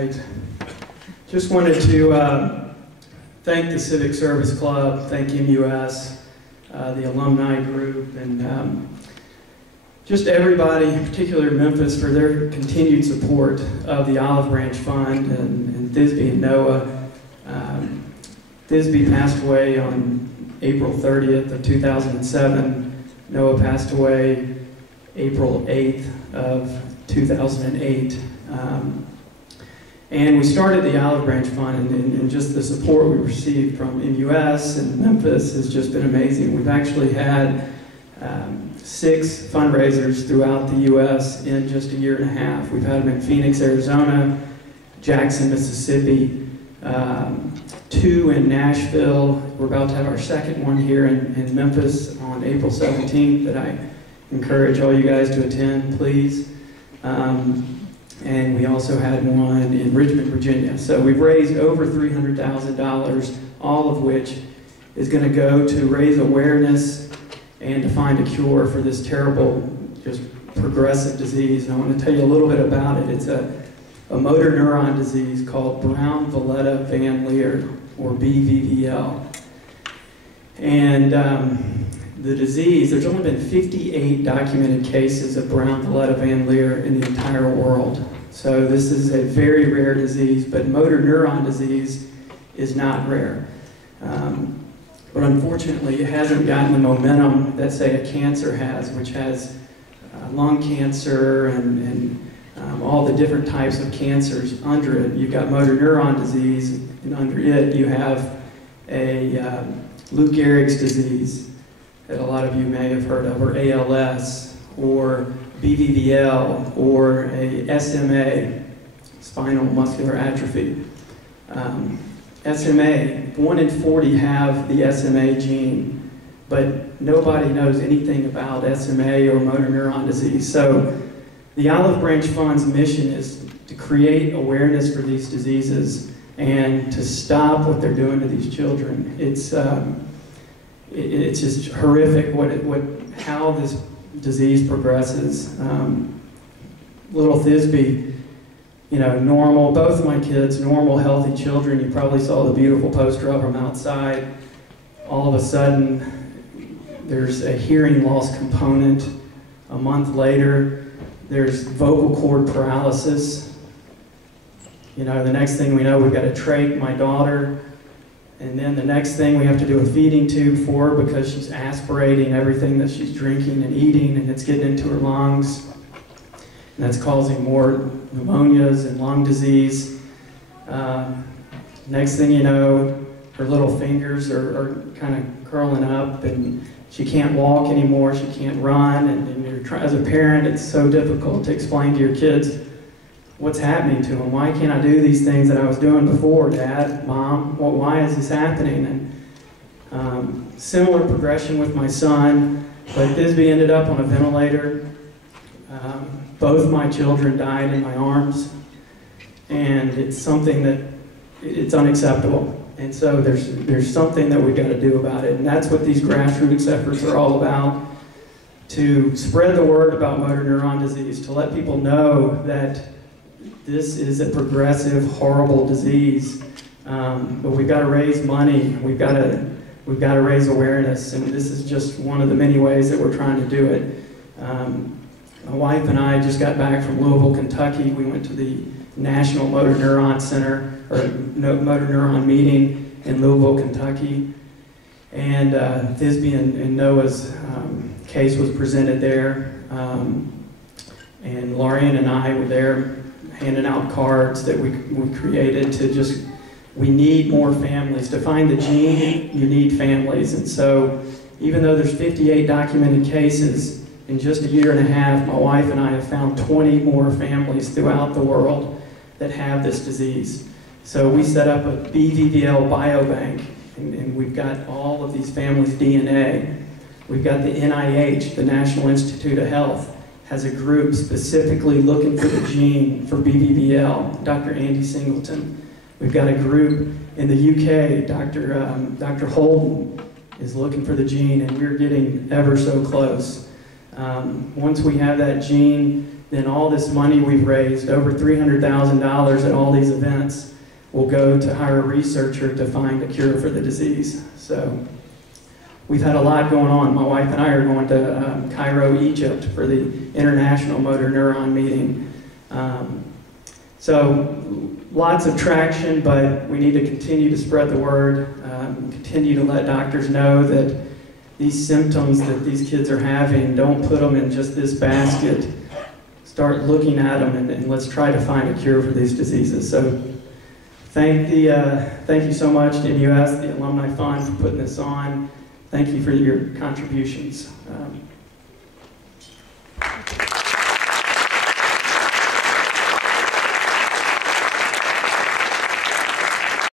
right. Just wanted to thank the Civic Service Club, thank MUS, the alumni group, and just everybody, in particular Memphis, for their continued support of the Olive Branch Fund and Thisbe and Noah. Thisbe passed away on April 30th of 2007. Noah passed away April 8th of 2008. And we started the Olive Branch Fund, and just the support we received from MUS and Memphis has just been amazing. We've actually had 6 fundraisers throughout the U.S. in just a year and a half. We've had them in Phoenix, Arizona, Jackson, Mississippi, 2 in Nashville. We're about to have our second one here in Memphis on April 17th that I encourage all you guys to attend, please. And we also had one in Richmond, Virginia. So we've raised over $300,000, all of which is going to go to raise awareness and to find a cure for this terrible, just progressive disease. And I want to tell you a little bit about it. It's a motor neuron disease called Brown-Valletta Van Leer, or BVVL. And the disease, there's only been 58 documented cases of Brown-Valletta Van Leer in the entire world. So this is a very rare disease, but motor neuron disease is not rare. But unfortunately, it hasn't gotten the momentum that, say, a cancer has, which has lung cancer and all the different types of cancers under it. You've got motor neuron disease, and under it you have a Lou Gehrig's disease that a lot of you may have heard of, or ALS, or BVVL, or a SMA, spinal muscular atrophy. SMA, 1 in 40 have the SMA gene, but nobody knows anything about SMA or motor neuron disease. So the Olive Branch Fund's mission is to create awareness for these diseases and to stop what they're doing to these children. It's just horrific how this disease progresses. Little Thisbe, you know, normal, both of my kids, normal, healthy children. You probably saw the beautiful poster of them outside. All of a sudden, there's a hearing loss component. A month later, there's vocal cord paralysis. You know, the next thing we know, we've got to trach my daughter. And then the next thing, we have to do a feeding tube for her because she's aspirating everything that she's drinking and eating, and it's getting into her lungs. And that's causing more pneumonias and lung disease. Next thing you know, her little fingers are kind of curling up, and she can't walk anymore, she can't run, and as a parent, it's so difficult to explain to your kids what's happening to them. Why can't I do these things that I was doing before, Dad, Mom? Well, why is this happening? And similar progression with my son, but Thisbe ended up on a ventilator. Both my children died in my arms, and it's something that, it's unacceptable. And so there's something that we've got to do about it, and that's what these grassroots efforts are all about, to spread the word about motor neuron disease, to let people know that this is a progressive, horrible disease. But we've got to raise money, we've got to raise awareness, and this is just one of the many ways that we're trying to do it. My wife and I just got back from Louisville, Kentucky. We went to the National Motor Neuron Center, or Motor Neuron meeting in Louisville, Kentucky. And Thisbe and Noah's case was presented there. And Lorian and I were there handing out cards that we created to just, we need more families. To find the gene, you need families. And so even though there's 58 documented cases, in just a year and a half, my wife and I have found 20 more families throughout the world that have this disease. So we set up a BVVL biobank, and we've got all of these families' DNA. We've got the NIH, the National Institute of Health, has a group specifically looking for the gene for BVVL, Dr. Andy Singleton. We've got a group in the UK, Dr. Holden is looking for the gene, and we're getting ever so close. Once we have that gene, then all this money we've raised, over $300,000 at all these events, will go to hire a researcher to find a cure for the disease. So we've had a lot going on. My wife and I are going to Cairo, Egypt for the International Motor Neuron Meeting. So lots of traction, but we need to continue to spread the word, continue to let doctors know that these symptoms that these kids are having, don't put them in just this basket. Start looking at them and let's try to find a cure for these diseases. So thank you so much to MUS, the Alumni Fund, for putting this on. Thank you for your contributions.